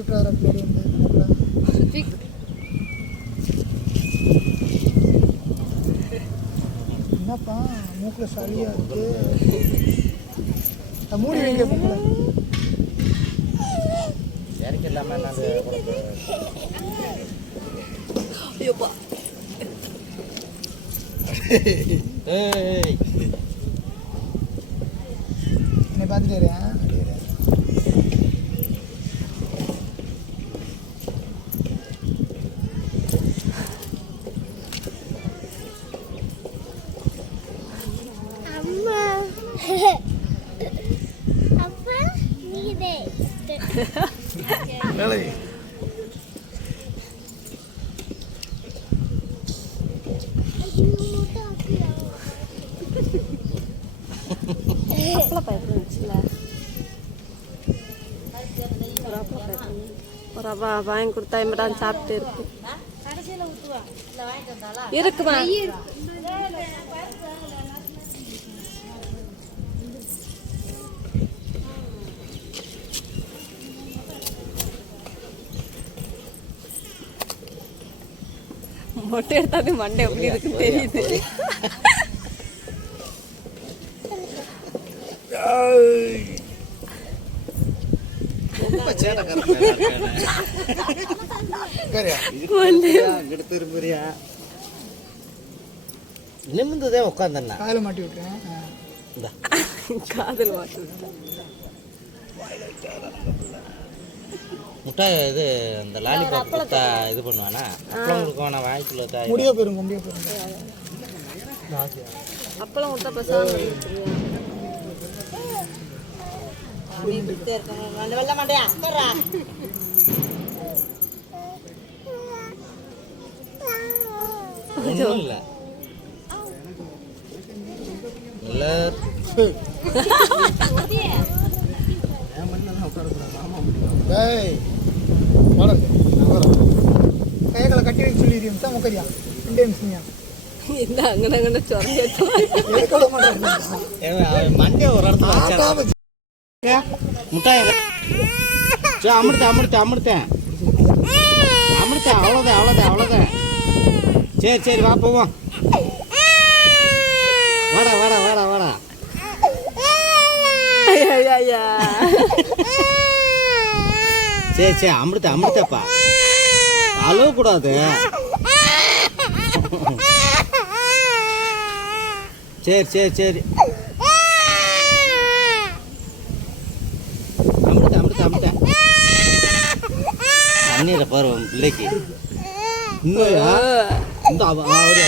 விட்டுறாரு பேடி வந்து என்னப்பா மூக்கில் சளியாக இருக்கு. மூடி வைக்க மூக்கில் எனக்கு எல்லாமே ஐயோப்பா என்னை பார்த்துட்டு ஒரு ரவா வாங்கி கொடுத்தா இம்மடான்னு சாப்பிட்டு இருக்கு இருக்குமா மொட்டை எடுத்தாது மண்டை எப்படி இருக்குன்னு தெரியுது. நிமிந்ததே உட்காந்தண்ணா காதில் மாட்டி விட்டுறேன். காதல் மாட்டு முட்டாய் இது அந்த லாலிபாப் கொடுத்தா இது பண்ணுவானா அப்பளம் கொடுக்குவானா வாய்க்குள்ள முடிய போயிருங்க முடிய போயிருங்க. அப்பளம் கொடுத்தா பசங்க வெள்ள மாட்டியா ஒன்றும் இல்லை இல்லை கைகளை கட்டி வைக்க சொல்லிடுறியா முக்கரியா ரெண்டே நிமிஷம் இல்லை அங்கே சொரண்டி மண்டே ஒரு இடத்துல முட்டாய் அமிர்தேன் அமிர்தேன் அவ்வளோதான் சரி வா போவோம். வாடா சரி அமிர்தப்பா அழுவ கூடாது. சரி அமிர்த தண்ணீரை பாரு பிள்ளைக்கு இந்த அவரு